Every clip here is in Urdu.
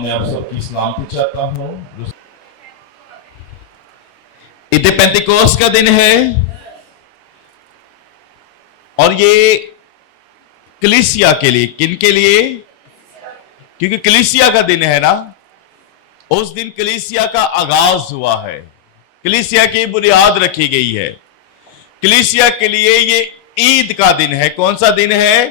میں آپ سب کی سلامتی چاہتا ہوں۔ عید پینتیکوست کا دن ہے اور یہ کلیسیا کے لیے، کن کے لیے؟ کیونکہ کلیسیا کا دن ہے نا، اس دن کلیسیا کا آغاز ہوا ہے، کلیسیا کی بنیاد رکھی گئی ہے۔ کلیسیا کے لیے یہ عید کا دن ہے۔ کون سا دن ہے؟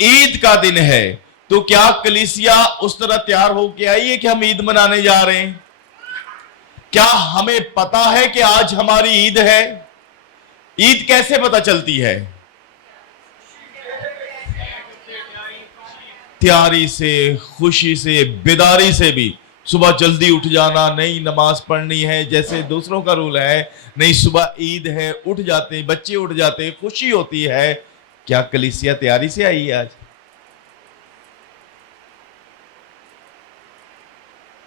عید کا دن ہے۔ تو کیا کلیسیا اس طرح تیار ہو کے آئی ہے کہ ہم عید منانے جا رہے ہیں؟ کیا ہمیں پتا ہے کہ آج ہماری عید ہے؟ عید کیسے پتا چلتی ہے؟ تیاری سے، خوشی سے، بیداری سے بھی۔ صبح جلدی اٹھ جانا، نہیں نماز پڑھنی ہے جیسے دوسروں کا رول ہے، نہیں صبح عید ہے، اٹھ جاتے ہیں، بچے اٹھ جاتے ہیں، خوشی ہوتی ہے۔ کیا کلیسیا تیاری سے آئی ہے آج؟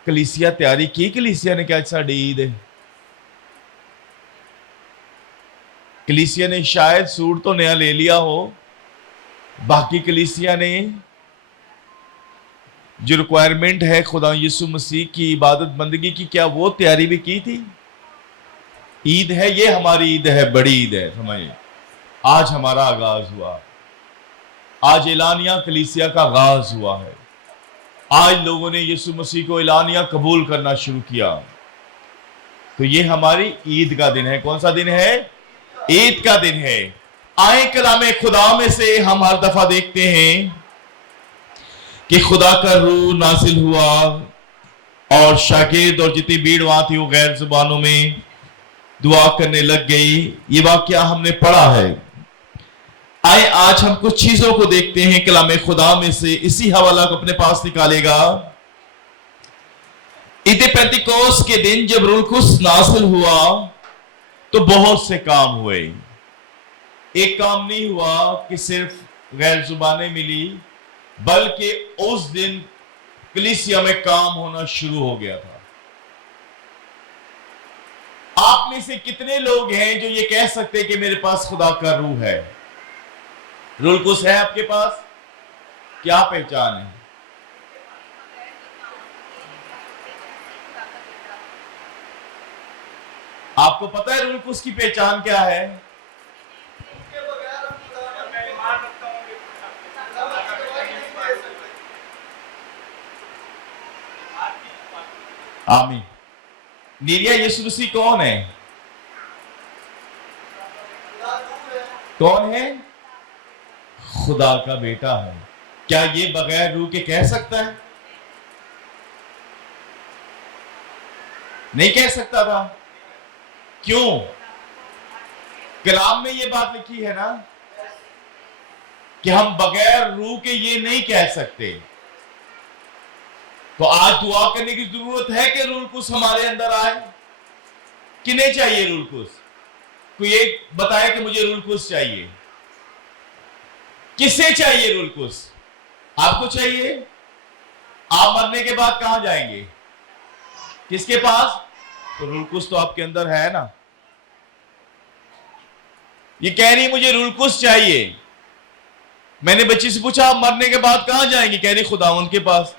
کلیسیا تیاری کی؟ کلیسیا نے کیا ساڑی عید ہے؟ کلیسیا نے شاید سوٹ تو نیا لے لیا ہو، باقی کلیسیا نے جو ریکوائرمنٹ ہے خدا یسوع مسیح کی عبادت بندگی کی، کیا وہ تیاری بھی کی تھی؟ عید ہے، یہ ہماری عید ہے، بڑی عید ہے، سمجھیں۔ آج ہمارا آغاز ہوا، آج اعلانیہ کلیسیا کا آغاز ہوا ہے۔ آج لوگوں نے یسوع مسیح کو اعلانیہ قبول کرنا شروع کیا، تو یہ ہماری عید کا دن ہے۔ کون سا دن ہے؟ عید کا دن ہے۔ آئیں کلام خدا میں سے ہم ہر دفعہ دیکھتے ہیں کہ خدا کا روح نازل ہوا اور شاگرد اور جتنی بھیڑ وہاں تھی وہ غیر زبانوں میں دعا کرنے لگ گئی۔ یہ واقعہ ہم نے پڑھا ہے۔ آئے آج ہم کچھ چیزوں کو دیکھتے ہیں کلام خدا میں سے، اسی حوالہ کو اپنے پاس نکالے گا۔ عید پینتیکوست کے دن جب روح القدس نازل ہوا تو بہت سے کام ہوئے۔ ایک کام نہیں ہوا کہ صرف غیر زبانیں ملی، بلکہ اس دن کلیسیا میں کام ہونا شروع ہو گیا تھا۔ آپ میں سے کتنے لوگ ہیں جو یہ کہہ سکتے کہ میرے پاس خدا کا روح ہے؟ روح القدس ہے آپ کے پاس؟ کیا پہچان ہے؟ آپ کو پتا ہے روح القدس کی پہچان کیا ہے؟ آمین۔ نیریا یسوع مسیح کون ہے؟ کون ہے؟ خدا کا بیٹا ہے۔ کیا یہ بغیر روح کے کہہ سکتا ہے؟ نہیں کہہ سکتا تھا۔ کیوں؟ کلام میں یہ بات لکھی ہے نا کہ ہم بغیر روح کے یہ نہیں کہہ سکتے۔ تو آج دعا کرنے کی ضرورت ہے کہ روح القدس ہمارے اندر آئے۔ کنہیں چاہیے روح القدس؟ کوئی ایک بتائے کہ مجھے روح القدس چاہیے۔ کسے چاہیے روح القدس؟ آپ کو چاہیے؟ آپ مرنے کے بعد کہاں جائیں گے؟ کس کے پاس؟ تو روح القدس تو آپ کے اندر ہے نا۔ یہ کہہ رہی مجھے روح القدس چاہیے۔ میں نے بچی سے پوچھا آپ مرنے کے بعد کہاں جائیں گے؟ کہہ رہی خداوند کے پاس۔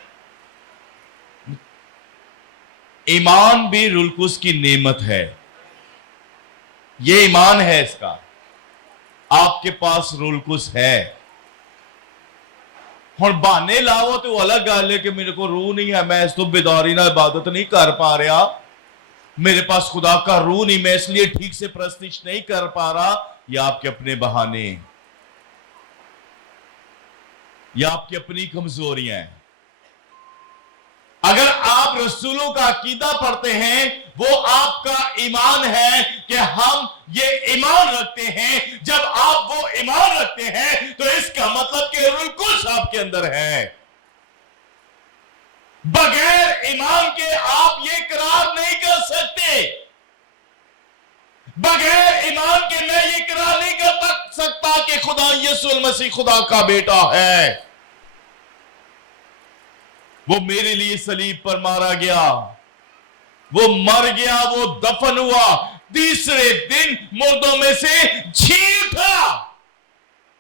ایمان بھی روح القدس کی نعمت ہے۔ یہ ایمان ہے اس کا، آپ کے پاس روح القدس ہے۔ ہن بہانے لاؤ تو الگ گل ہے کہ میرے کو روح نہیں ہے، میں اس تو بیداری نہ عبادت نہیں کر پا رہا، میرے پاس خدا کا روح نہیں، میں اس لیے ٹھیک سے پرستش نہیں کر پا رہا۔ یہ آپ کے اپنے بہانے، یہ آپ کی اپنی کمزوریاں ہیں۔ اگر آپ رسولوں کا عقیدہ پڑھتے ہیں، وہ آپ کا ایمان ہے کہ ہم یہ ایمان رکھتے ہیں۔ جب آپ وہ ایمان رکھتے ہیں تو اس کا مطلب کہ روح القدس آپ کے اندر ہے۔ بغیر ایمان کے آپ یہ اقرار نہیں کر سکتے۔ بغیر ایمان کے میں یہ اقرار نہیں کر سکتا کہ خدا یسوع المسیح خدا کا بیٹا ہے۔ وہ میرے لیے صلیب پر مارا گیا، وہ مر گیا، وہ دفن ہوا، تیسرے دن مردوں میں سے جی اٹھا۔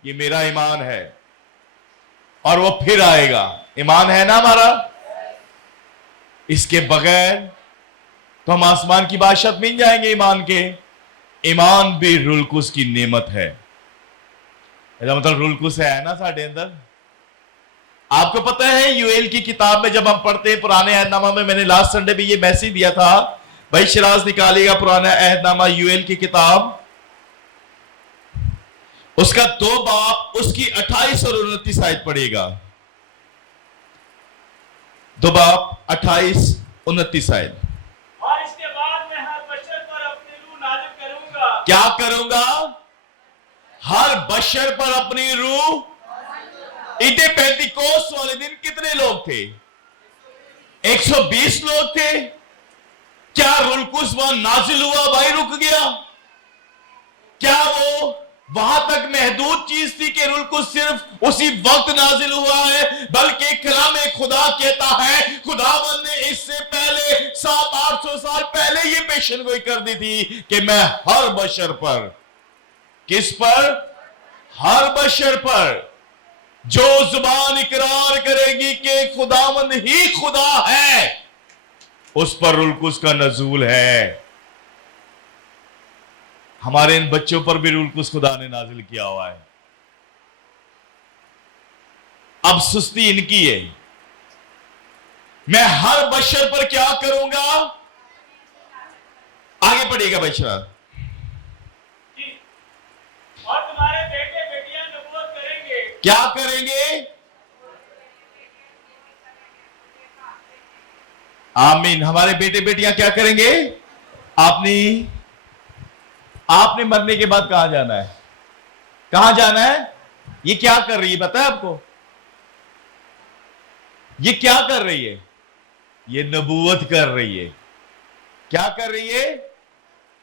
یہ میرا ایمان ہے، اور وہ پھر آئے گا۔ ایمان ہے نا ہمارا؟ اس کے بغیر تو ہم آسمان کی بادشاہت مل جائیں گے ایمان کے. ایمان بھی روح القدس کی نعمت ہے. مطلب روح القدس ہے نا ساڈے اندر. آپ کو پتہ ہے یوئیل کی کتاب میں جب ہم پڑھتے ہیں پرانے عہد نامہ میں نے لاسٹ سنڈے بھی یہ میسج دیا تھا. بھائی شراز نکالیے گا پرانا عہد نامہ یوئیل کی کتاب, اس کا 2 باب, اس کی 28 اور 29 آیت پڑھیے گا. 2 باب 28 29 آیت. اور اس کے بعد میں ہر بشر پر اپنی روح نازل کروں گا. کیا کروں گا؟ ہر بشر پر اپنی روح. عید پینتیکوست والے دن کتنے لوگ تھے؟ 120 لوگ تھے. کیا روح القدس وہاں نازل ہوا بھائی رک گیا؟ کیا وہ وہاں تک محدود چیز تھی کہ روح القدس صرف اسی وقت نازل ہوا ہے؟ بلکہ کلام خدا کہتا ہے خداوند نے اس سے پہلے 700-800 سال پہلے یہ پیشن گوئی کر دی تھی کہ میں ہر بشر پر. کس پر؟ ہر بشر پر جو زبان اقرار کرے گی کہ خداوند ہی خدا ہے, اس پر روح القدس کا نزول ہے. ہمارے ان بچوں پر بھی روح القدس خدا نے نازل کیا ہوا ہے. اب سستی ان کی ہے. میں ہر بشر پر کیا کروں گا؟ آگے پڑھیے گا بچہ. اور تمہارے بیٹے بیٹیاں نبوت کریں گے. کیا کریں گے؟ آمین. ہمارے بیٹے بیٹیاں کیا کریں گے؟ آپ نے مرنے کے بعد کہاں جانا ہے؟ کہاں جانا ہے؟ یہ کیا کر رہی ہے پتہ ہے آپ کو؟ یہ کیا کر رہی ہے؟ یہ نبوت کر رہی ہے. کیا کر رہی ہے؟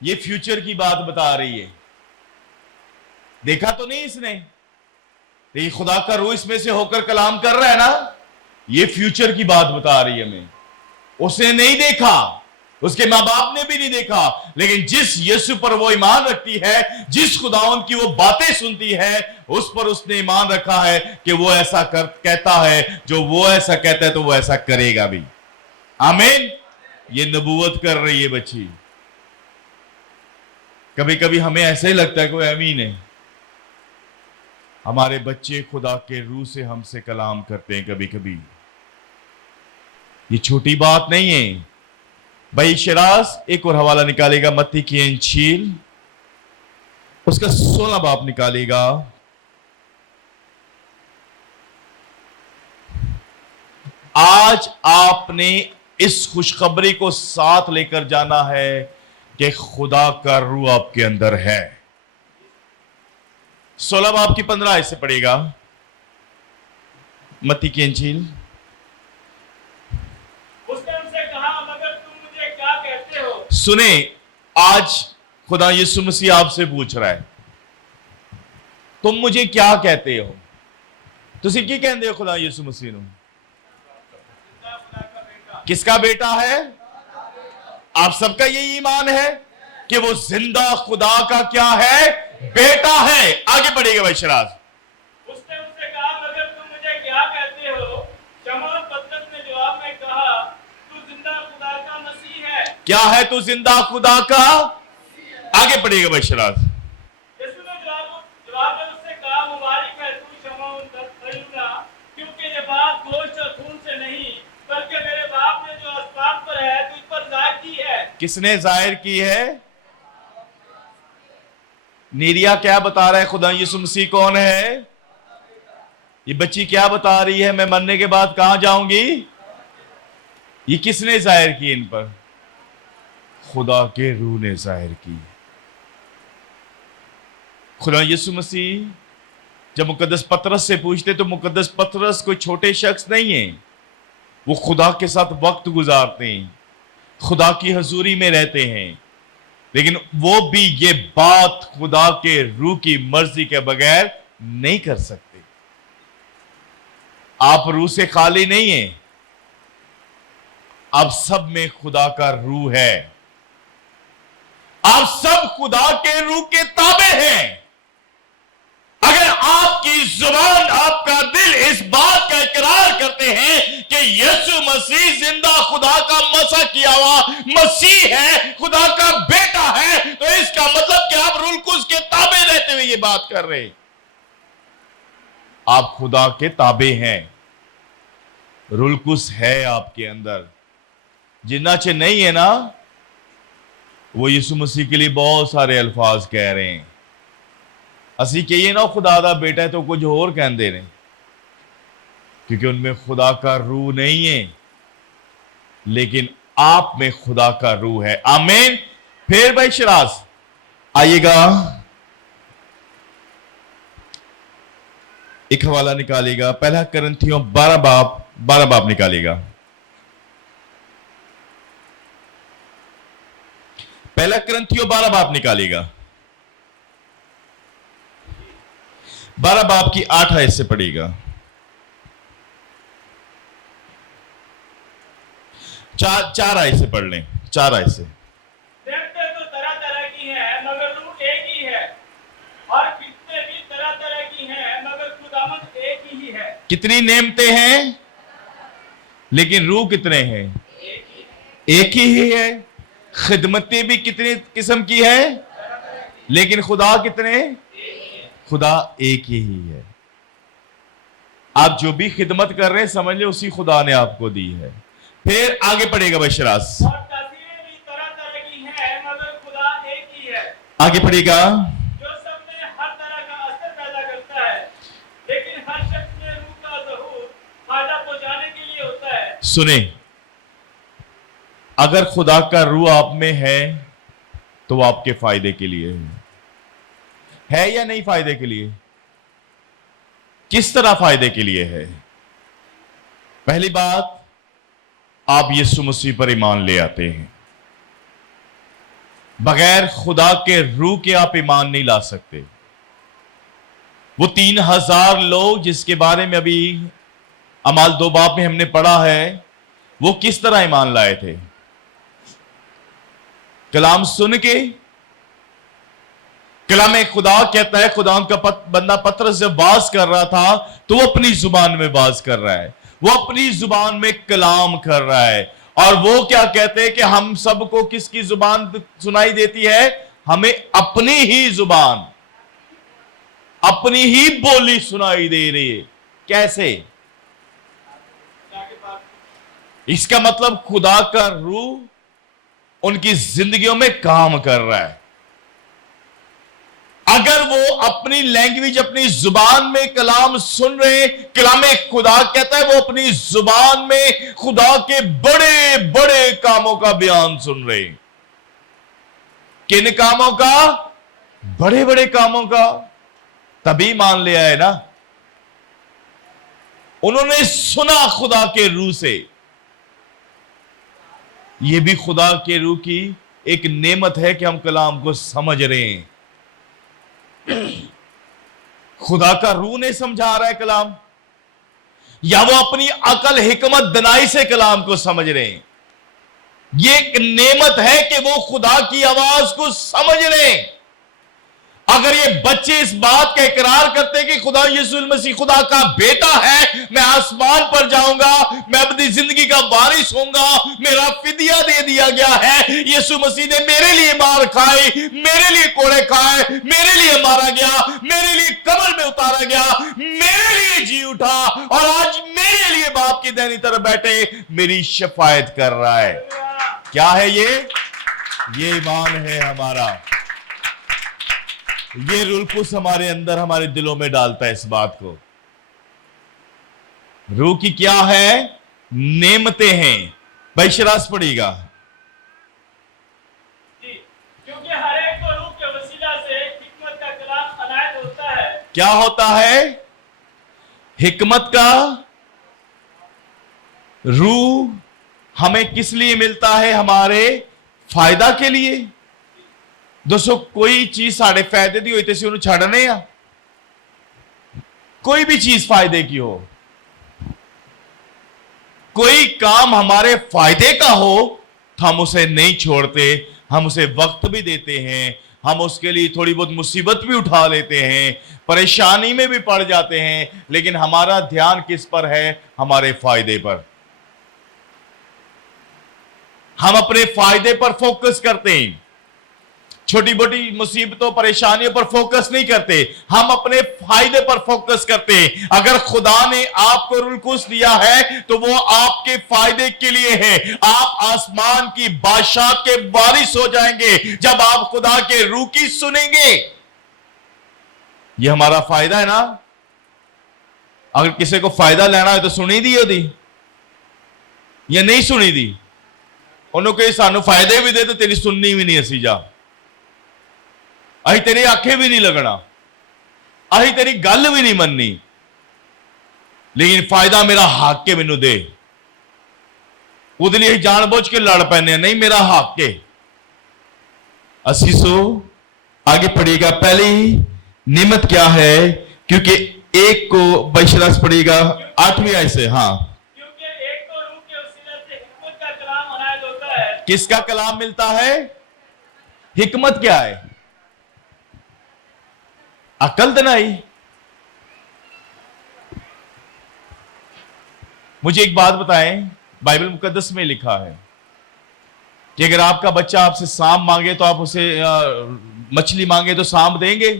یہ فیوچر کی بات بتا رہی ہے. دیکھا تو نہیں اس نے, لیکن خدا کا روح اس میں سے ہو کر کلام کر رہا ہے نا. یہ فیوچر کی بات بتا رہی ہے ہمیں. اس نے نہیں دیکھا, اس کے ماں باپ نے بھی نہیں دیکھا, لیکن جس یسوع پر وہ ایمان رکھتی ہے, جس خداوند کی وہ باتیں سنتی ہے, اس پر اس نے ایمان رکھا ہے کہ وہ ایسا کہتا ہے, جو وہ ایسا کہتا ہے تو وہ ایسا کرے گا بھی. آمین. یہ نبوت کر رہی ہے بچی. کبھی کبھی ہمیں ایسا ہی لگتا ہے کوئی امین ہے. ہمارے بچے خدا کے روح سے ہم سے کلام کرتے ہیں کبھی کبھی. یہ چھوٹی بات نہیں ہے. بھائی شراز ایک اور حوالہ نکالے گا, متی کی انجیل اس کا 16 باب نکالے گا. آج آپ نے اس خوشخبری کو ساتھ لے کر جانا ہے کہ خدا کا روح آپ کے اندر ہے. 16 باب کی 15 آیت سے پڑھے گا, متی کی انجیل. اس نے ان سے کہا مگر تم مجھے کیا کہتے ہو؟ سنیں, آج خدا یسوع مسیح آپ سے پوچھ رہا ہے تم مجھے کیا کہتے ہو؟ تسی کی کہندے ہو خدا یسوع مسیح نو؟ کس کا بیٹا ہے؟ آپ سب کا یہی ایمان ہے کہ وہ زندہ خدا کا کیا ہے؟ بیٹا ہے. آگے پڑھیے گا بھائی شراز. اس نے ان سے کہا مگر تم مجھے کیا کہتے ہو؟ شمعون پترس نے جواب میں کہا تو زندہ خدا کا مسیح ہے. کیا ہے تو زندہ خدا کا؟ آگے پڑھیے گا بھائی شراز. یسوع نے جواب میں اس سے کہا مبارک ہے تو شمعون بر-یوحنا, کیونکہ یہ بات گوشت اور خون سے نہیں بلکہ میرے باپ نے جو آسمان پر ہے تجھ پر ظاہر کی ہے. کس نے ظاہر کی ہے؟ نیریا کیا بتا رہا ہے خدا یسوع مسیح کون ہے؟ یہ بچی کیا بتا رہی ہے میں مرنے کے بعد کہاں جاؤں گی؟ یہ کس نے ظاہر کی ان پر؟ خدا کے روح نے ظاہر کی. خدا یسوع مسیح جب مقدس پطرس سے پوچھتے تو مقدس پطرس کوئی چھوٹے شخص نہیں ہیں. وہ خدا کے ساتھ وقت گزارتے ہیں, خدا کی حضوری میں رہتے ہیں, لیکن وہ بھی یہ بات خدا کے روح کی مرضی کے بغیر نہیں کر سکتے. آپ روح سے خالی نہیں ہیں, آپ سب میں خدا کا روح ہے. آپ سب خدا کے روح کے تابع ہیں. اگر آپ کی زبان آپ کا دل اس بات کا اقرار کرتے ہیں کہ یسوع مسیح زندہ خدا کا مسح کیا ہوا مسیح ہے, خدا کا بیٹا ہے, تو اس کا مطلب کہ آپ روح القدس کے تابع رہتے ہوئے یہ بات کر رہے ہیں. آپ خدا کے تابع ہیں, روح القدس ہے آپ کے اندر. جنہ چ نہیں ہے نا, وہ یسوع مسیح کے لیے بہت سارے الفاظ کہہ رہے ہیں. اسی کہیے نا خدا دا بیٹا ہے تو کچھ اور کہہ دے رہے, کیونکہ ان میں خدا کا روح نہیں ہے, لیکن آپ میں خدا کا روح ہے. آمین. پھر بھائی شراز آئیے گا, ایک حوالہ نکالیے گا, پہلا کرنتھیوں 12 باب نکالیے گا. پہلا کرنتھیوں 12 باب نکالیے گا. 12 باب کی 8 آیت سے پڑھیے گا. 4 آیت سے پڑھ لیں, 4 آیت سے. نعمتیں تو طرح طرح کی ہیں مگر روح ایک ہی ہے, اور کتنے بھی طرح طرح کی ہیں مگر خداوند ایک ہی ہے. کتنی نعمتیں ہیں لیکن روح کتنے ہیں؟ ایک ہی ہے. خدمتیں بھی کتنی قسم کی ہے لیکن خدا کتنے؟ خدا ایک ہی ہے. آپ جو بھی خدمت کر رہے ہیں سمجھ لیں اسی خدا نے آپ کو دی ہے. پھر آگے پڑھے گا بشراس. اور تاثیریں بھی طرح طرح کی ہیں مگر خدا ایک ہی ہے. آگے پڑھے گا. جو سب میں ہر طرح کا اثر پیدا کرتا ہے, لیکن ہر شخص میں روح کا ظہور فائدہ پہنچانے کے لیے ہوتا ہے. سنیں, اگر خدا کا روح آپ میں ہے تو وہ آپ کے فائدے کے لیے ہے یا نہیں؟ فائدے کے لیے. کس طرح فائدے کے لیے ہے؟ پہلی بات, آپ یسوع مسیح پر ایمان لے آتے ہیں. بغیر خدا کے روح کے آپ ایمان نہیں لا سکتے. وہ 3000 لوگ جس کے بارے میں ابھی اعمال 2 باب میں ہم نے پڑھا ہے, وہ کس طرح ایمان لائے تھے؟ کلام سن کے. کلام خدا کہتا ہے, خدا ان کا بندہ پطرس جب باز کر رہا تھا تو وہ اپنی زبان میں باز کر رہا ہے, وہ اپنی زبان میں کلام کر رہا ہے. اور وہ کیا کہتے ہیں کہ ہم سب کو کس کی زبان سنائی دیتی ہے؟ ہمیں اپنی ہی زبان, اپنی ہی بولی سنائی دے رہی ہے. کیسے؟ اس کا مطلب خدا کا روح ان کی زندگیوں میں کام کر رہا ہے. اگر وہ اپنی لینگویج, اپنی زبان میں کلام سن رہے ہیں, کلام خدا کہتا ہے وہ اپنی زبان میں خدا کے بڑے بڑے کاموں کا بیان سن رہے ہیں. کن کاموں کا؟ بڑے بڑے کاموں کا. تبھی مان لیا ہے نا, انہوں نے سنا خدا کے روح سے. یہ بھی خدا کے روح کی ایک نعمت ہے کہ ہم کلام کو سمجھ رہے ہیں. خدا کا روح نے سمجھا رہا ہے کلام, یا وہ اپنی عقل حکمت دنائی سے کلام کو سمجھ رہے ہیں. یہ ایک نعمت ہے کہ وہ خدا کی آواز کو سمجھ رہے ہیں. اگر یہ بچے اس بات کا اقرار کرتے کہ خدا یسوع مسیح خدا کا بیٹا ہے, میں آسمان پر جاؤں گا, میں اپنی زندگی کا وارث ہوں گا, میرا فدیہ دے دیا گیا ہے, یسوع مسیح نے میرے لیے مار کھائی, میرے لیے کوڑے کھائے, میرے لیے مارا گیا, میرے لیے قبر میں اتارا گیا, میرے لیے جی اٹھا, اور آج میرے لیے باپ کی دائنی طرف بیٹھے میری شفاعت کر رہا ہے. کیا ہے یہ ایمان ہے ہمارا. یہ روح القدس ہمارے اندر, ہمارے دلوں میں ڈالتا ہے اس بات کو. روح کی کیا ہے؟ نعمتیں ہیں. بھائی شراز پڑھیے گا. جی, کیونکہ ہر ایک کو روح کے وسیلہ سے حکمت کا کلام عنایت ہوتا ہے. کیا ہوتا ہے؟ حکمت کا. روح ہمیں کس لیے ملتا ہے؟ ہمارے فائدہ کے لیے. دوستو, کوئی چیز ساڑھے فائدے دی ہوئی تھی انہوں چھڑنے یا کوئی بھی چیز فائدے کی ہو, کوئی کام ہمارے فائدے کا ہو تو ہم اسے نہیں چھوڑتے, ہم اسے وقت بھی دیتے ہیں, ہم اس کے لیے تھوڑی بہت مصیبت بھی اٹھا لیتے ہیں, پریشانی میں بھی پڑ جاتے ہیں, لیکن ہمارا دھیان کس پر ہے؟ ہمارے فائدے پر. ہم اپنے فائدے پر فوکس کرتے ہیں, چھوٹی موٹی مصیبتوں پریشانیوں پر فوکس نہیں کرتے, ہم اپنے فائدے پر فوکس کرتے ہیں. اگر خدا نے آپ کو روح القدس دیا ہے تو وہ آپ کے فائدے کے لیے ہے. آپ آسمان کی بادشاہ کے وارث ہو جائیں گے جب آپ خدا کے روح کی سنیں گے. یہ ہمارا فائدہ ہے نا. اگر کسی کو فائدہ لینا ہے تو سنی دی ہوتی یا نہیں سنی دی؟ انہوں کہ سانو فائدے بھی دے تو تیری سننی بھی نہیں اسی جا, اہی تیری آنکھیں بھی نہیں لگنا, اہی تیری گل بھی نہیں مننی, لیکن فائدہ میرا حق کے مینوں دے. وہ لیے جان بوجھ کے لڑ پینے, نہیں میرا حق کے. اسیسو آگے پڑھیے گا, پہلی نعمت کیا ہے؟ کیونکہ ایک کو بشراس پڑھیے گا 8ویں آیت سے. ہاں, کیونکہ ایک کو روح کے وسیلے سے حکمت کا کلام عنایت ہوتا ہے. کس کا کلام ملتا ہے؟ حکمت کیا ہے؟ عقل دنائی. مجھے ایک بات بتائیں, بائبل مقدس میں لکھا ہے کہ اگر آپ کا بچہ آپ سے سانپ مانگے تو آپ اسے مچھلی مانگے تو سانپ دیں گے؟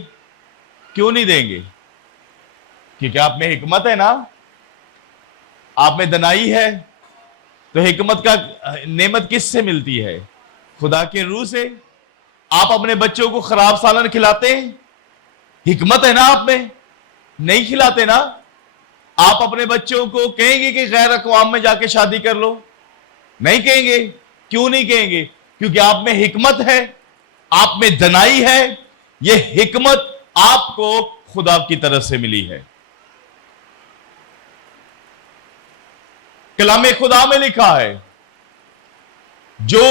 کیوں نہیں دیں گے؟ کیونکہ آپ میں حکمت ہے نا, آپ میں دنائی ہے. تو حکمت کا نعمت کس سے ملتی ہے؟ خدا کے روح سے. آپ اپنے بچوں کو خراب سالن کھلاتے ہیں؟ حکمت ہے نا آپ میں, نہیں کھلاتے نا. آپ اپنے بچوں کو کہیں گے کہ غیر اقوام میں جا کے شادی کر لو؟ نہیں کہیں گے. کیوں نہیں کہیں گے؟ کیونکہ آپ میں حکمت ہے, آپ میں دنائی ہے. یہ حکمت آپ کو خدا کی طرف سے ملی ہے. کلام خدا میں لکھا ہے جو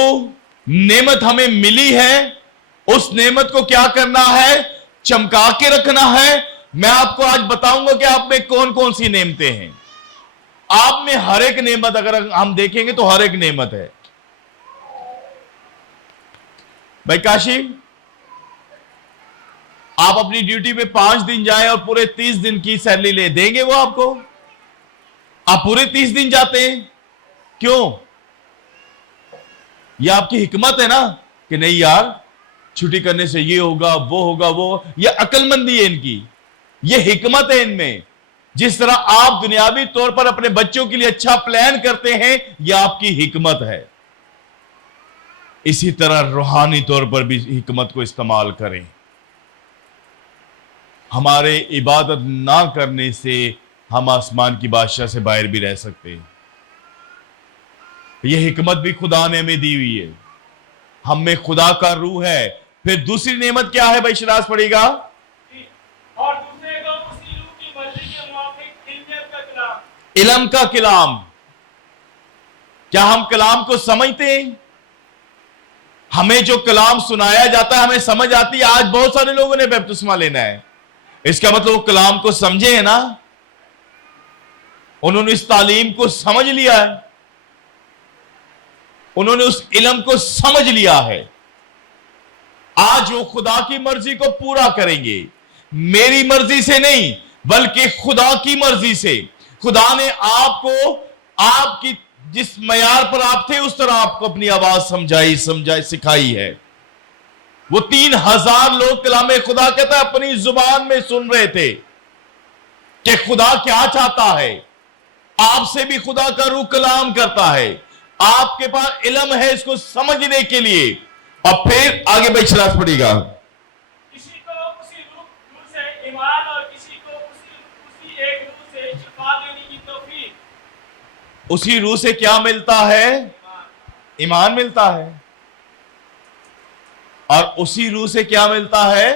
نعمت ہمیں ملی ہے اس نعمت کو کیا کرنا ہے؟ چمکا کے رکھنا ہے. میں آپ کو آج بتاؤں گا کہ آپ میں کون کون سی نعمتیں ہیں. آپ میں ہر ایک نعمت اگر ہم دیکھیں گے تو ہر ایک نعمت ہے. بھائی کاشی, آپ اپنی ڈیوٹی پہ 5 دن جائیں اور پورے 30 دن کی سیلری لے دیں گے وہ آپ کو؟ آپ پورے 30 دن جاتے ہیں, کیوں؟ یہ آپ کی حکمت ہے نا کہ نہیں یار چھٹی کرنے سے یہ ہوگا وہ ہوگا وہ, یہ عقل مندی ہے ان کی, یہ حکمت ہے ان میں. جس طرح آپ دنیاوی طور پر اپنے بچوں کے لیے اچھا پلان کرتے ہیں, یہ آپ کی حکمت ہے. اسی طرح روحانی طور پر بھی حکمت کو استعمال کریں. ہمارے عبادت نہ کرنے سے ہم آسمان کی بادشاہ سے باہر بھی رہ سکتے ہیں. یہ حکمت بھی خدا نے ہمیں دی ہوئی ہے, ہم میں خدا کا روح ہے. پھر دوسری نعمت کیا ہے بھائی شراز پڑھے گا؟ اور دوسرے کو اسی روح کی مرضی کے موافق علمیت کا کلام. علم کا کلام. کیا ہم کلام کو سمجھتے ہیں؟ ہمیں جو کلام سنایا جاتا ہے ہمیں سمجھ آتی ہے. آج بہت سارے لوگوں نے بپتسمہ لینا ہے, اس کا مطلب وہ کلام کو سمجھے ہیں نا, انہوں نے اس تعلیم کو سمجھ لیا ہے, انہوں نے اس علم کو سمجھ لیا ہے. آج وہ خدا کی مرضی کو پورا کریں گے, میری مرضی سے نہیں بلکہ خدا کی مرضی سے. خدا نے آپ کو آپ کی جس معیار پر آپ تھے اس طرح آپ کو اپنی آواز سمجھائی سکھائی ہے. وہ 3000 لوگ کلام خدا کہتا ہے اپنی زبان میں سن رہے تھے کہ خدا کیا چاہتا ہے. آپ سے بھی خدا کا روح کلام کرتا ہے, آپ کے پاس علم ہے اس کو سمجھنے کے لیے. اور پھر آگے بشراس پڑے گا, کسی کو اسی روح سے ایمان اور کسی کو اسی ایک روح سے شفا دینے کی توفیق. اسی روح سے کیا ملتا ہے؟ ایمان ملتا ہے. اور اسی روح سے کیا ملتا ہے؟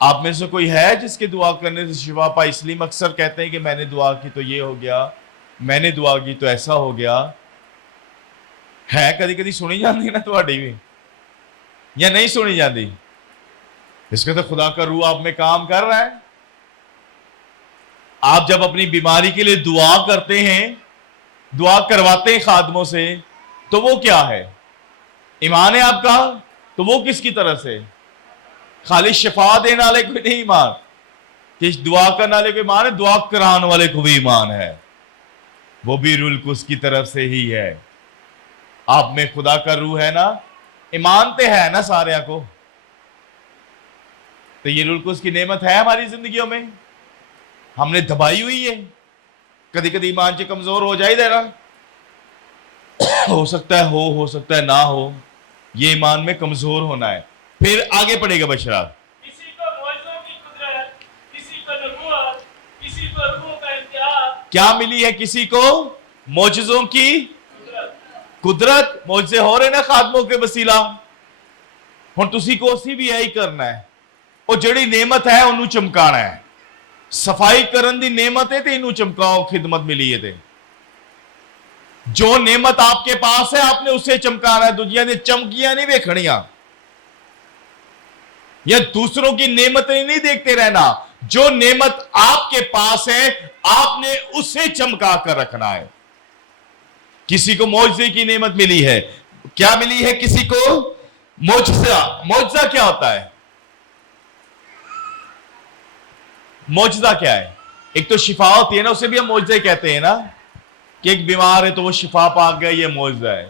آپ میں سے کوئی ہے جس کے دعا کرنے سے شفا پائی؟ اس لیے اکثر کہتے ہیں کہ میں نے دعا کی تو یہ ہو گیا, میں نے دعا کی تو ایسا ہو گیا. ہے کدی کدی سنی جاتی نا تھوڑی بھی, یا نہیں سنی جاتی؟ اس کا تو خدا کا روح آپ میں کام کر رہا ہے. آپ جب اپنی بیماری کے لیے دعا کرتے ہیں, دعا کرواتے ہیں خادموں سے, تو وہ کیا ہے؟ ایمان ہے آپ کا. تو وہ کس کی طرف سے؟ خالی شفا دینے والے کو نہیں ایمان، کہ دعا کرنے والے کو ایمان ہے، دعا کرانے والے کو بھی ایمان ہے، وہ بھی روح القدس کی طرف سے ہی ہے۔ آپ میں خدا کا روح ہے نا، ایمان تے ہے نا سارے کو، تو یہ روح القدس کی نعمت ہے ہماری زندگیوں میں، ہم نے دبائی ہوئی ہے۔ کدی کدی ایمان سے کمزور ہو جائے دینا، ہو سکتا ہے ہو سکتا ہے نہ ہو، یہ ایمان میں کمزور ہونا ہے۔ پھر آگے پڑھے گا بشرا، کسی کو معجزوں کی قدرت، کسی کو نبوت، کسی کو روح کا امتیاز۔ کیا ملی ہے کسی کو؟ معجزوں کی قدرت، معجزے ہو رہے نا خادموں کے وسیلہ، ہن تسی کو اسی بھی یہی کرنا ہے، وہ جڑی نعمت ہے انہوں چمکانا ہے۔ صفائی کرن دی نعمت ہے تے انہوں چمکاؤ، خدمت ملی ہے تے جو نعمت آپ کے پاس ہے آپ نے اسے چمکانا ہے، دنیا نے چمکیاں نہیں ویکھنیاں، یا دوسروں کی نعمتیں نہیں دیکھتے رہنا، جو نعمت آپ کے پاس ہے آپ نے اسے چمکا کر رکھنا ہے۔ کسی کو معجزے کی نعمت ملی ہے، کیا ملی ہے کسی کو؟ معجزہ۔ معجزہ کیا ہوتا ہے؟ معجزہ کیا ہے؟ ایک تو شفا ہوتی ہے نا، اسے بھی ہم معجزے کہتے ہیں نا، کہ ایک بیمار ہے تو وہ شفا پا گیا، یہ معجزہ ہے۔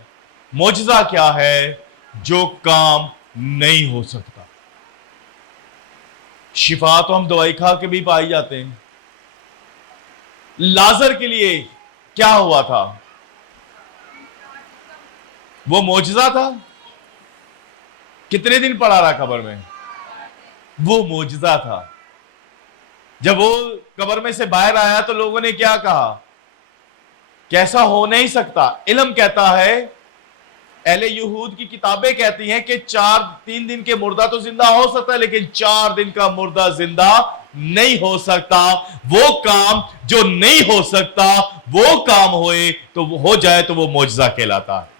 معجزہ کیا ہے؟ جو کام نہیں ہو سکتا۔ شفا تو ہم دوائی کھا کے بھی پائی جاتے ہیں۔ لازر کے لیے کیا ہوا تھا؟ وہ معجزہ تھا، کتنے دن پڑا رہا قبر میں؟ وہ معجزہ تھا۔ جب وہ قبر میں سے باہر آیا تو لوگوں نے کیا کہا؟ کیسا ہو نہیں سکتا۔ علم کہتا ہے، اہل یہود کی کتابیں کہتی ہیں کہ 3 دن کے مردہ تو زندہ ہو سکتا ہے، لیکن 4 دن کا مردہ زندہ نہیں ہو سکتا۔ وہ کام جو نہیں ہو سکتا وہ کام ہوئے تو وہ ہو جائے تو وہ معجزہ کہلاتا ہے۔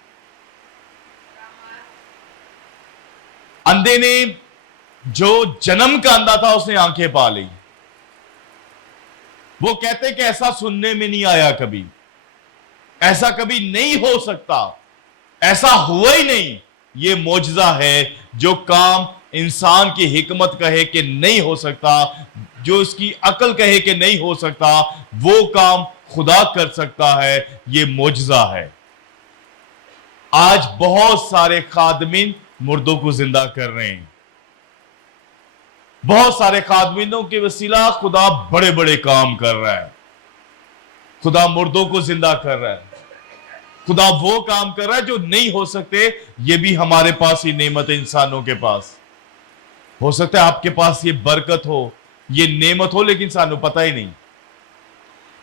اندھے نے، جو جنم کا اندھا تھا، اس نے آنکھیں پا لی۔ وہ کہتے کہ ایسا سننے میں نہیں آیا کبھی، ایسا کبھی نہیں ہو سکتا، ایسا ہوا ہی نہیں۔ یہ معجزہ ہے، جو کام انسان کی حکمت کہے کہ نہیں ہو سکتا، جو اس کی عقل کہے کہ نہیں ہو سکتا، وہ کام خدا کر سکتا ہے، یہ معجزہ ہے۔ آج بہت سارے خادمین مردوں کو زندہ کر رہے ہیں، بہت سارے خادمینوں کے وسیلہ خدا بڑے بڑے کام کر رہا ہے۔ خدا مردوں کو زندہ کر رہا ہے، خدا وہ کام کر رہا ہے جو نہیں ہو سکتے۔ یہ بھی ہمارے پاس ہی نعمت ہے، انسانوں کے پاس ہو سکتا ہے، آپ کے پاس یہ برکت ہو، یہ نعمت ہو، لیکن سانو پتہ ہی نہیں۔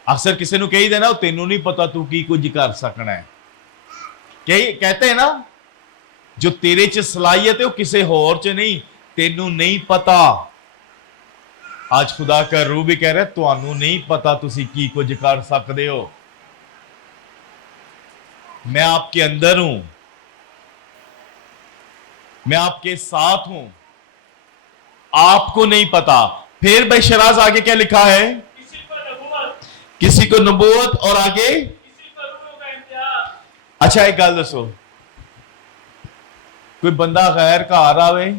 اکثر کسی نو کہی دینا، تینوں نہیں پتا تو کی کچھ کر سکنا ہے۔ کہتے ہیں نا، جو تیرے چ صلاحیت ہے وہ کسی اور چ نہیں، تینوں نہیں پتا۔ آج خدا کا روح بھی کہہ رہا ہے، تانوں نہیں پتا تسی کی کچھ کر سکتے ہو۔ میں آپ کے اندر ہوں، میں آپ کے ساتھ ہوں، آپ کو نہیں پتا۔ پھر بھائی شراز آگے کیا لکھا ہے؟ کسی کو نبوت اور آگے کسی کو روح کا امتیاز۔ اچھا ایک گل دسو، کوئی بندہ غیر گھر آوے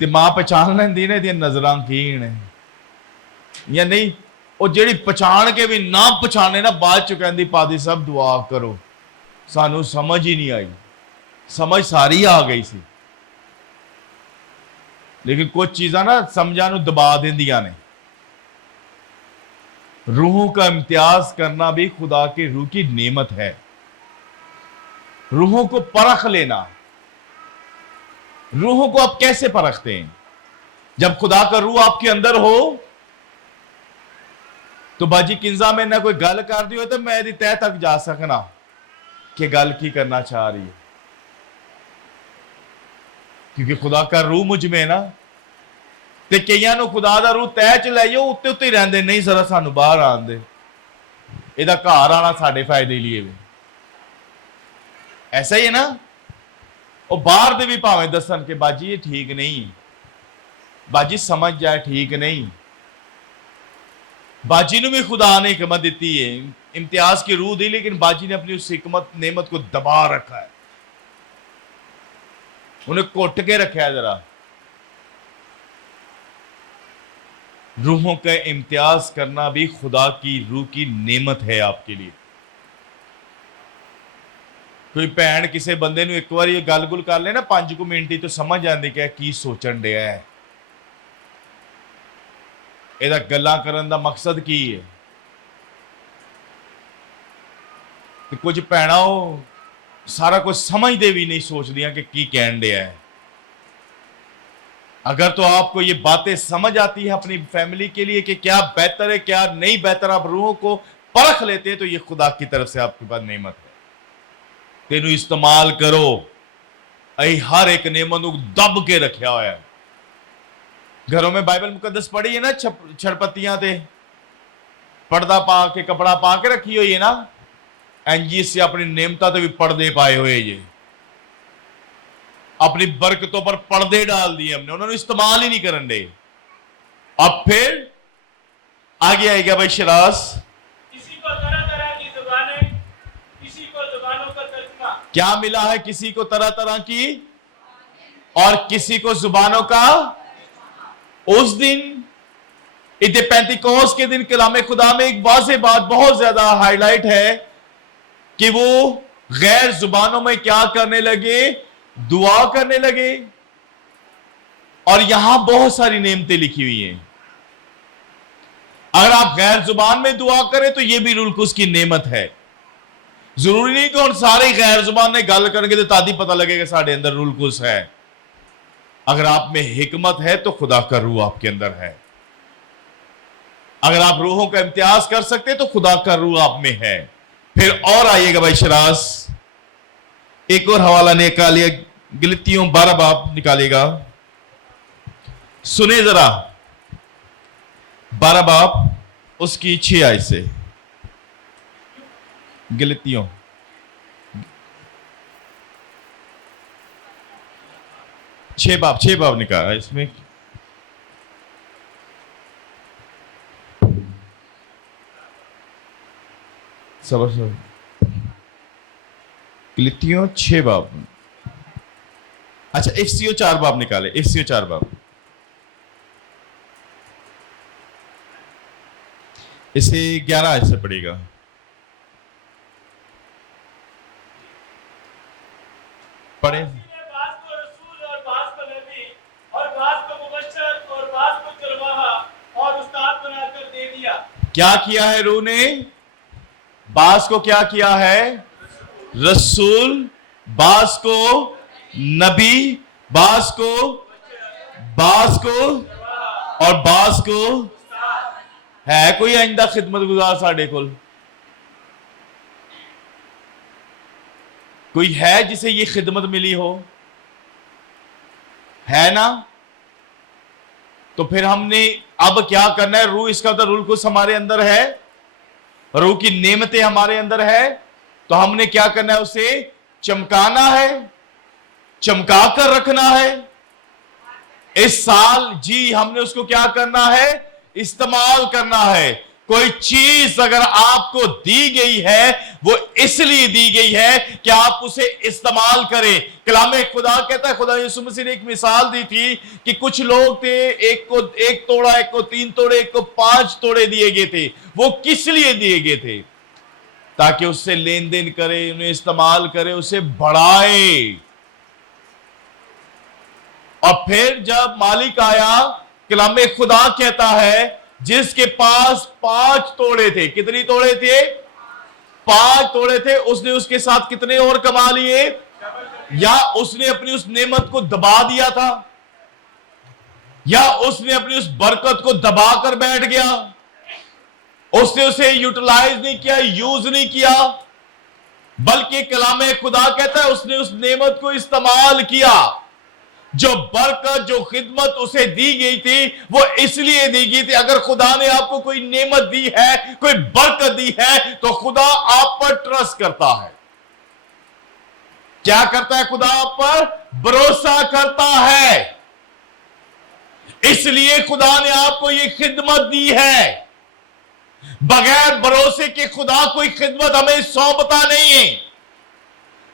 تے ماں پہچان لیندی نے دی نظراں کی نے یا نہیں؟ وہ جیڑی پہچان کے بھی نہ پہچانے نا، بعد چ کہندی پادی صاحب دعا کرو، سانو سمجھ ہی نہیں آئی۔ سمجھ ساری آ گئی سی، لیکن کچھ چیزاں نا سمجھا نو دبا دیندیاں نے۔ روحوں کا امتیاز کرنا بھی خدا کے روح کی نعمت ہے۔ روحوں کو پرکھ لینا، روحوں کو آپ کیسے پرکھتے ہیں؟ جب خدا کا روح آپ کے اندر ہو تو باجی کنزا میں نہ کوئی گل کر دی ہو تو میں دی تہ تک جا سکنا کہ گل کی کرنا چاہ رہی ہے، کیونکہ خدا کا روح مجھ میں نا۔ تے کئیاں نو خدا دا روح تہ چ لے جاؤ، اتے اتے رہندے نہیں، ذرا سانو باہر آن دے، یہ گھر آنا ساڈے فائدے لیے بھی۔ ایسا ہی ہے نا، وہ باہر دے بھی پاویں دسن کہ باجی یہ ٹھیک نہیں، باجی سمجھ جائے ٹھیک نہیں۔ باجی نو بھی خدا نے حکمت دیتی ہے، امتیاز کی روح دی، لیکن باجی نے اپنی اس حکمت نعمت کو دبا رکھا ہے۔ انہیں کوٹ کے رکھا ہے ذرا. روحوں کا امتیاز کرنا بھی خدا کی روح کی نعمت ہے آپ کے لیے. کوئی بھن کسی بندے نو ایک بار یہ گل گل کر لے نا 5 منٹ تو سمجھ آتی کہ کی سوچن ڈیا ہے, یہ گلاں کرن دا مقصد کی ہے. کچھ بھیناں سارا کچھ سمجھتے بھی نہیں سوچدیاں کہ کی کہن ڈیا ہے. اگر تو آپ کو یہ باتیں سمجھ آتی ہیں اپنی فیملی کے لیے کہ کیا بہتر ہے کیا نہیں بہتر, آپ روحوں کو پرکھ لیتے ہیں, تو یہ خدا کی طرف سے آپ کے پاس نعمت ہے. تینوں استعمال کرو. اے ہر ایک نعمت کو دب کے رکھیا ہوا ہے. گھروں میں بائبل مقدس پڑھی ہے نا, چھڑپتیاں تے پردہ پا کے کپڑا پا کے رکھی ہوئی ہے نا, اینجی سے اپنی نعمتوں تے بھی پردے پائے ہوئے. یہ اپنی برکتوں پر پردے ڈال دیے ہم نے, انہوں نے استعمال ہی نہیں کرن دے. اب پھر آگے آئے گا بھائی شراز. کسی کو طرح طرح کی زبانیں, کسی کو زبانوں کا ترجمہ. کیا ملا ہے کسی کو طرح طرح کی اور کسی کو زبانوں کا. اس دن عید پینتیکوس کے دن کلام خدا میں ایک واضح بات بہت زیادہ ہائی لائٹ ہے کہ وہ غیر زبانوں میں کیا کرنے لگے, دعا کرنے لگے. اور یہاں بہت ساری نعمتیں لکھی ہوئی ہیں. اگر آپ غیر زبان میں دعا کریں تو یہ بھی روح القدس کی نعمت ہے. ضروری نہیں کہ ہم سارے غیر زبان میں گل کریں گے تو تادی پتہ لگے گا ساڑھے اندر روح القدس ہے. اگر آپ میں حکمت ہے تو خدا کا روح آپ کے اندر ہے. اگر آپ روحوں کا امتیاز کر سکتے تو خدا کا روح آپ میں ہے. پھر اور آئیے گا بھائی شراز, ایک اور حوالہ نکالیے, گلتیوں 12 باب نکالیے گا. سنیں ذرا 12 باب اس کی 6 آیت سے. گلتیوں 6 باب نکالا اس میں. صبر گلتیوں 6 باب. اچھا افسیوں 4 باب نکالے. افسیوں 4 باب, اسے 11 آیت سے پڑھے گا. پڑھیں. کیا کیا ہے روح نے؟ بعض کو کیا کیا ہے؟ رسول, بعض کو نبی, بعض کو اور بعض کو. ہے کوئی آئندہ خدمت گزار ساڑھے کول؟ کوئی ہے جسے یہ خدمت ملی ہو؟ ہے نا؟ تو پھر ہم نے اب کیا کرنا ہے؟ روح اس کا تو روح القدس ہمارے اندر ہے, روح کی نعمتیں ہمارے اندر ہے, تو ہم نے کیا کرنا ہے؟ اسے چمکانا ہے, چمکا کر رکھنا ہے. اس سال جی ہم نے اس کو کیا کرنا ہے؟ استعمال کرنا ہے. کوئی چیز اگر آپ کو دی گئی ہے وہ اس لیے دی گئی ہے کہ آپ اسے استعمال کریں. کلام خدا کہتا ہے, خدا یسوع مسیح نے ایک مثال دی تھی کہ کچھ لوگ تھے, ایک کو 1 توڑا, ایک کو 3 توڑے, ایک کو 5 توڑے دیے گئے تھے. وہ کس لیے دیے گئے تھے؟ تاکہ اس سے لین دین کرے, انہیں استعمال کرے, اسے بڑھائے. اور پھر جب مالک آیا, کلام خدا کہتا ہے جس کے پاس 5 توڑے تھے. کتنی توڑے تھے؟ 5 توڑے تھے. اس نے اس کے ساتھ کتنے اور کما لیے؟ یا اس نے اپنی اس نعمت کو دبا دیا تھا, یا اس نے اپنی اس برکت کو دبا کر بیٹھ گیا, اس نے اسے یوٹیلائز نہیں کیا, یوز نہیں کیا, بلکہ کلام خدا کہتا ہے اس نے اس نعمت کو استعمال کیا. جو برکت, جو خدمت اسے دی گئی تھی وہ اس لیے دی گئی تھی. اگر خدا نے آپ کو کوئی نعمت دی ہے, کوئی برکت دی ہے, تو خدا آپ پر ٹرسٹ کرتا ہے. کیا کرتا ہے؟ خدا آپ پر بھروسہ کرتا ہے. اس لیے خدا نے آپ کو یہ خدمت دی ہے. بغیر بھروسے کے خدا کوئی خدمت ہمیں سونپتا نہیں ہے.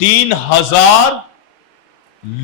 3000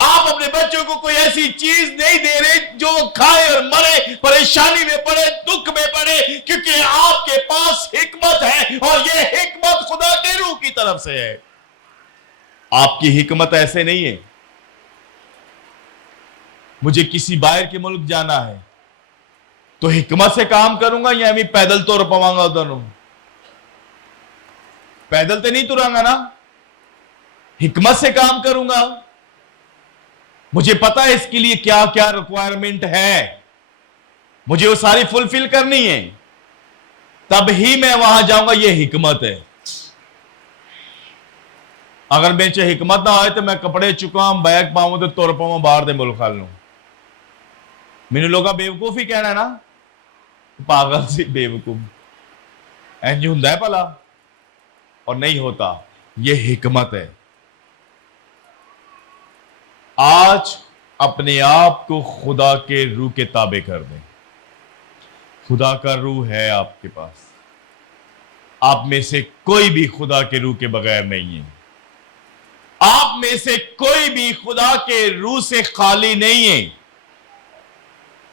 آپ اپنے بچوں کو کوئی ایسی چیز نہیں دے رہے جو وہ کھائے اور مرے، پریشانی میں پڑے، دکھ میں پڑے، کیونکہ آپ کے پاس حکمت ہے، اور یہ حکمت خدا کے روح کی طرف سے ہے۔ آپ کی حکمت ایسے نہیں ہے مجھے کسی باہر کے ملک جانا ہے تو حکمت سے کام کروں گا، یا میں پیدل تو پواں گا ادھر، پیدل تو نہیں تراں گا نا، حکمت سے کام کروں گا۔ مجھے پتا ہے اس کے لیے کیا کیا ریکوائرمنٹ ہے، مجھے وہ ساری فلفل کرنی ہے، تب ہی میں وہاں جاؤں گا۔ یہ حکمت ہے۔ اگر میں چاہے حکمت نہ ہوئے تو میں کپڑے چکاؤں، بیگ پاؤں تو تور پاؤں باہر دے ملک کھال لوں۔ میں نے لوگا بیوقوف ہی کہنا ہے نا، پاگل سی بیوقوف، اینج ہوندا ہے بھلا، اور نہیں ہوتا۔ یہ حکمت ہے۔ آج اپنے آپ کو خدا کے روح کے تابع کر دیں۔ خدا کا روح ہے آپ کے پاس، آپ میں سے کوئی بھی خدا کے روح کے بغیر نہیں ہے، آپ میں سے کوئی بھی خدا کے روح سے خالی نہیں ہے۔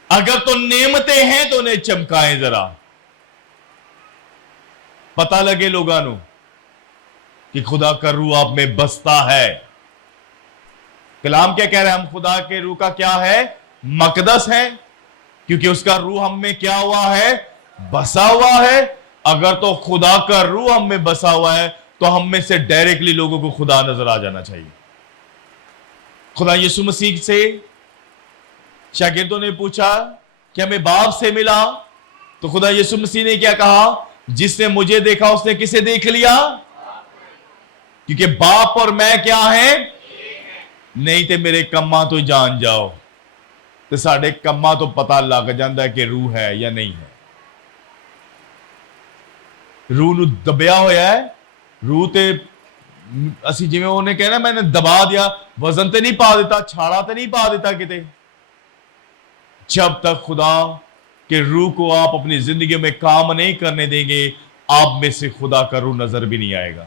اگر تو نعمتیں ہیں تو انہیں چمکائیں، ذرا پتہ لگے لوگانو کہ خدا کا روح آپ میں بستا ہے۔ کلام کیا کہہ رہے ہیں؟ ہم خدا کے روح کا کیا ہے؟ مقدس ہے، کیونکہ اس کا روح ہم میں کیا ہوا ہے؟ بسا ہوا ہے۔ اگر تو خدا کا روح ہم میں بسا ہوا ہے تو ہم میں سے ڈائریکٹلی لوگوں کو خدا نظر آ جانا چاہیے۔ خدا یسوع مسیح سے شاگردوں نے پوچھا کہ ہمیں باپ سے ملا، تو خدا یسوع مسیح نے کیا کہا؟ جس نے مجھے دیکھا اس نے کسے دیکھ لیا؟ کیونکہ باپ اور میں کیا ہیں؟ نہیں تے میرے کما تو جان جاؤ، تو ساڑھے کما تو پتہ لگ جاندہ ہے کہ روح ہے یا نہیں ہے۔ روح نو دبیا ہویا ہے، روح تے اسی جی میں انہیں کہنا میں نے دبا دیا، وزن تے نہیں پا دیتا، چھاڑا تے نہیں پا دیتا کتے۔ جب تک خدا کہ روح کو آپ اپنی زندگی میں کام نہیں کرنے دیں گے، آپ میں سے خدا کا روح نظر بھی نہیں آئے گا۔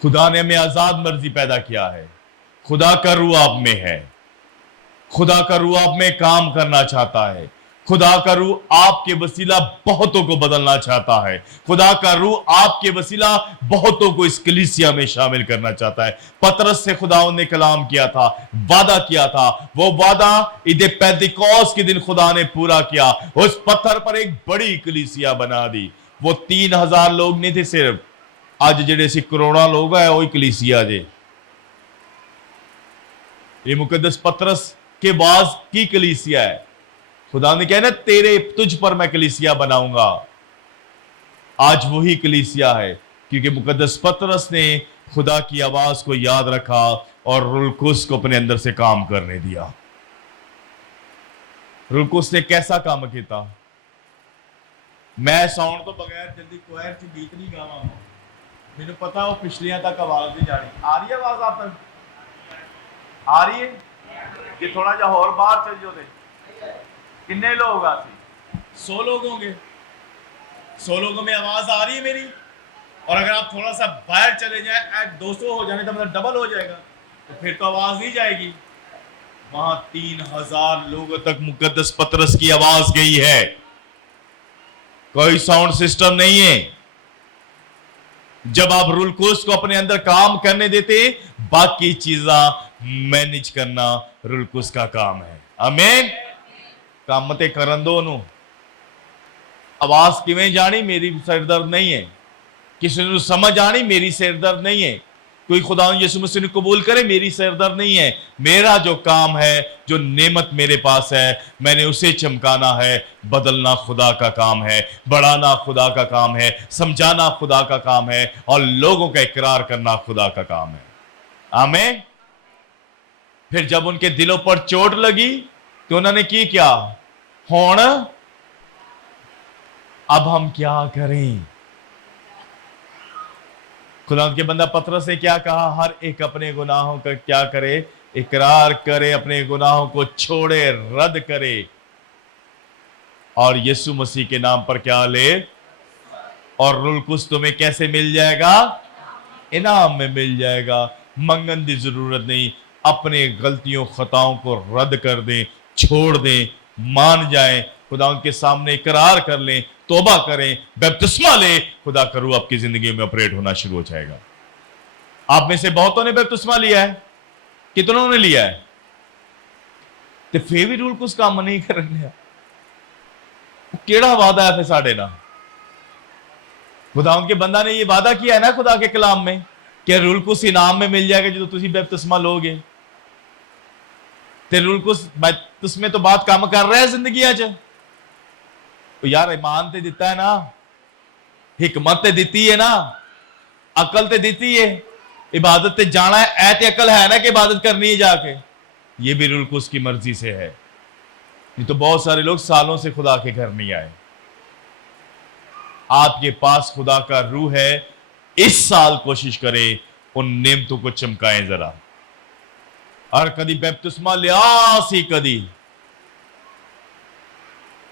خدا نے ہمیں آزاد مرضی پیدا کیا ہے، خدا کا روح آپ میں ہے، خدا کا روح آپ میں کام کرنا چاہتا ہے، خدا کا روح آپ کے وسیلہ بہتوں کو بدلنا چاہتا ہے، خدا کا روح آپ کے وسیلہ بہتوں کو اس کلیسیا میں شامل کرنا چاہتا ہے۔ پطرس سے خدا نے کلام کیا تھا، وعدہ کیا تھا، وہ وعدہ عید پینتیکوس کے دن خدا نے پورا کیا، اس پتھر پر ایک بڑی کلیسیا بنا دی۔ وہ 3000 لوگ نہیں تھے صرف، آج جڑے سی کروڑا لوگ ہیں وہی کلیسیا جے۔ یہ مقدس پطرس کے بعد کی کلیسیا ہے۔ خدا نے کہا نا تجھ پر میں کلیسیا بناؤں گا۔ آج وہی کلیسیا ہے، کیونکہ مقدس پطرس نے خدا کی آواز کو یاد رکھا اور روح القدس کو اپنے اندر سے کام کرنے دیا۔ روح القدس نے کیسا کام کیتا؟ میں ساؤنڈ تو بغیر جلدی کوئر سے گیت نہیں گاواں ہوں، مجھے پتا وہ پچھلیاں تک آواز نہیں جانی۔ آ رہی ہے آواز آپ تک؟ آ رہی ہے؟ یہ تھوڑا جا اور باہر چل جو دے۔ کتنے لوگ آتے؟ 100 لوگ ہوں گے۔ 100 لوگوں میں آواز آ رہی ہے میری؟ اور اگر آپ تھوڑا سا باہر چلے جائیں 200 ہو جانے تو مطلب ڈبل ہو جائے گا، تو پھر تو آواز نہیں جائے گی۔ وہاں 3000 لوگوں تک مقدس پطرس کی آواز گئی ہے۔ کوئی ساؤنڈ سسٹم نہیں ہے۔ جب آپ روح القدس کو اپنے اندر کام کرنے دیتے، باقی چیزاں مینج کرنا روح القدس کا کام ہے۔ آمین۔ کام تے کرن دو نو۔ آواز کیویں جانی؟ میری سر درد نہیں ہے۔ کسی نے سمجھ آنی؟ میری سر درد نہیں ہے۔ کوئی خدا یسوع مسیح نے قبول کرے؟ میری سر درد نہیں ہے۔ میرا جو کام ہے، جو نعمت میرے پاس ہے، میں نے اسے چمکانا ہے۔ بدلنا خدا کا کام ہے، بڑھانا خدا کا کام ہے، سمجھانا خدا کا کام ہے، اور لوگوں کا اقرار کرنا خدا کا کام ہے۔ آمین۔ پھر جب ان کے دلوں پر چوٹ لگی تو انہوں نے کی کیا؟ ہون اب ہم کیا کریں؟ خدا کے بندہ پطرس نے کیا کہا؟ ہر ایک اپنے گناہوں کا کیا کرے؟ اقرار کرے، اپنے گناہوں کو چھوڑے، رد کرے، اور یسوع مسیح کے نام پر کیا لے؟ اور روح القدس تمہیں کیسے مل جائے گا؟ انعام میں مل جائے گا۔ منگن دی ضرورت نہیں. اپنے غلطیوں خطاؤں کو رد کر دیں, چھوڑ دیں, مان جائیں, خدا ان کے سامنے اقرار کر لیں, توبہ کریں, بپتسمہ لیں. خدا کا روح آپ کی زندگی میں آپریٹ ہونا شروع ہو جائے گا. آپ میں سے بہتوں نے بپتسمہ لیا ہے, کتنوں نے لیا ہے؟ تے پھر بھی رول کچھ کام نہیں کر رہے. کیڑا وعدہ ہے پھر ساڑھے نا؟ خدا ان کے بندہ نے یہ وعدہ کیا ہے نا خدا کے کلام میں کہ رول کچھ انعام میں مل جائے گا جو تسی بپتسمہ لو گے. تے رول کچھ تس میں تو بات کام کر رہے ہیں زندگی آج. یار ایمان تے دیتا ہے نا, حکمت تے دیتی ہے نا, عقل تے دیتی ہے, عبادت تے جانا ہے, ایت عقل ہے نا کہ عبادت کرنی ہے جا کے. یہ بھی رول کچھ کی مرضی سے ہے. یہ تو بہت سارے لوگ سالوں سے خدا کے گھر نہیں آئے. آپ کے پاس خدا کا روح ہے, اس سال کوشش کریں ان نعمتوں کو چمکائیں ذرا. اور کدی بیپتسمہ لیا سی,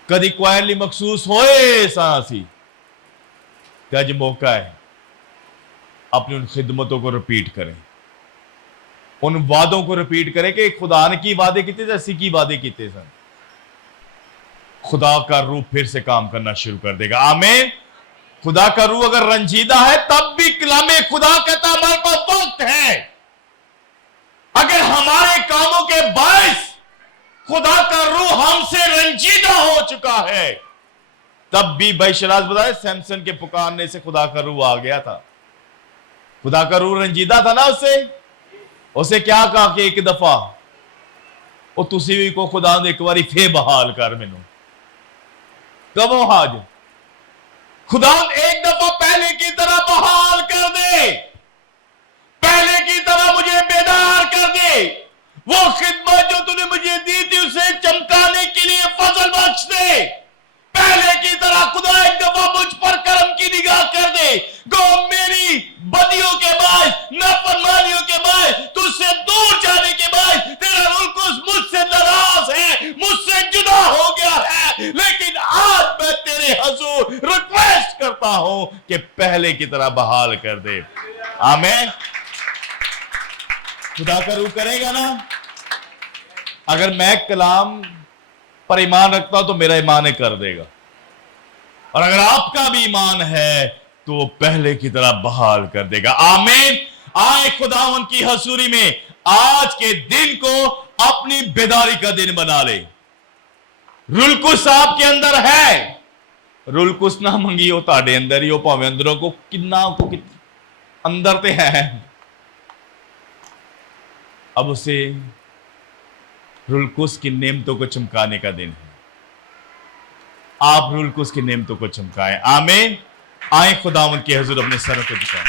کدی کوائرلی مخصوص ہوئے سا سی. آج موقع ہے اپنی ان خدمتوں کو رپیٹ کریں, ان وعدوں کو رپیٹ کریں کہ خدا نے کی وعدے کیتے تھے, اسی کی وعدے کیتے سن. خدا کا روح پھر سے کام کرنا شروع کر دے گا. آمین. خدا کا روح اگر رنجیدہ ہے تب بھی کلام خدا کہتا ہمارے پاس وقت ہے. اگر ہمارے کاموں کے باعث خدا کا روح ہم سے رنجیدہ ہو چکا ہے, تب بھی بھائی شراز بتائے سیمسن کے پکارنے سے خدا کا روح آ گیا تھا. خدا کا روح رنجیدہ تھا نا اسے کیا کہا کہ ایک دفعہ وہ تسی بھی کو خدا نے ایک باری پھر بحال کر مینوں. کب ہو حاج خدا ایک دفعہ پہلے کی طرح بحال کر دے, پہلے کی طرح مجھے بیدار کر دے. وہ خدمت جو تو نے مجھے دی تھی اسے چمکانے کے لیے فضل بخش دے. پہلے کی طرح خدا ایک دفعہ مجھ پر کرم کی نگاہ کر دے. گو میری بدیوں کے باعث, نافرمانیوں کے باعث, تجھ سے دور جانے کے باعث تیرا روح القدس مجھ سے ناراض ہے, مجھ سے جدا ہو گیا ہے. لیکن آج میں تیرے حضور ریکویسٹ کرتا ہوں کہ پہلے کی طرح بحال کر دے. آمین. خدا کا روح کرے گا نا. اگر میں کلام پر ایمان رکھتا ہوں تو میرا ایمان کر دے گا, اور اگر آپ کا بھی ایمان ہے تو وہ پہلے کی طرح بحال کر دے گا. آمین. آئے خداوند کی حضوری میں آج کے دن کو اپنی بیداری کا دن بنا لے. روح القدس آپ کے اندر ہے. روح القدس نہ منگی ہو تاڑے اندر ہی ہو, پاویں اندروں کو کنا کو اندر تے ہے. اب اسے روح القدس کی نعمتوں کو چمکانے کا دن ہے. آپ روح القدس کی نعمتوں کو چمکائیں. آمین. آئیں خداوند کے حضور اپنے سروں کو جھکائیں.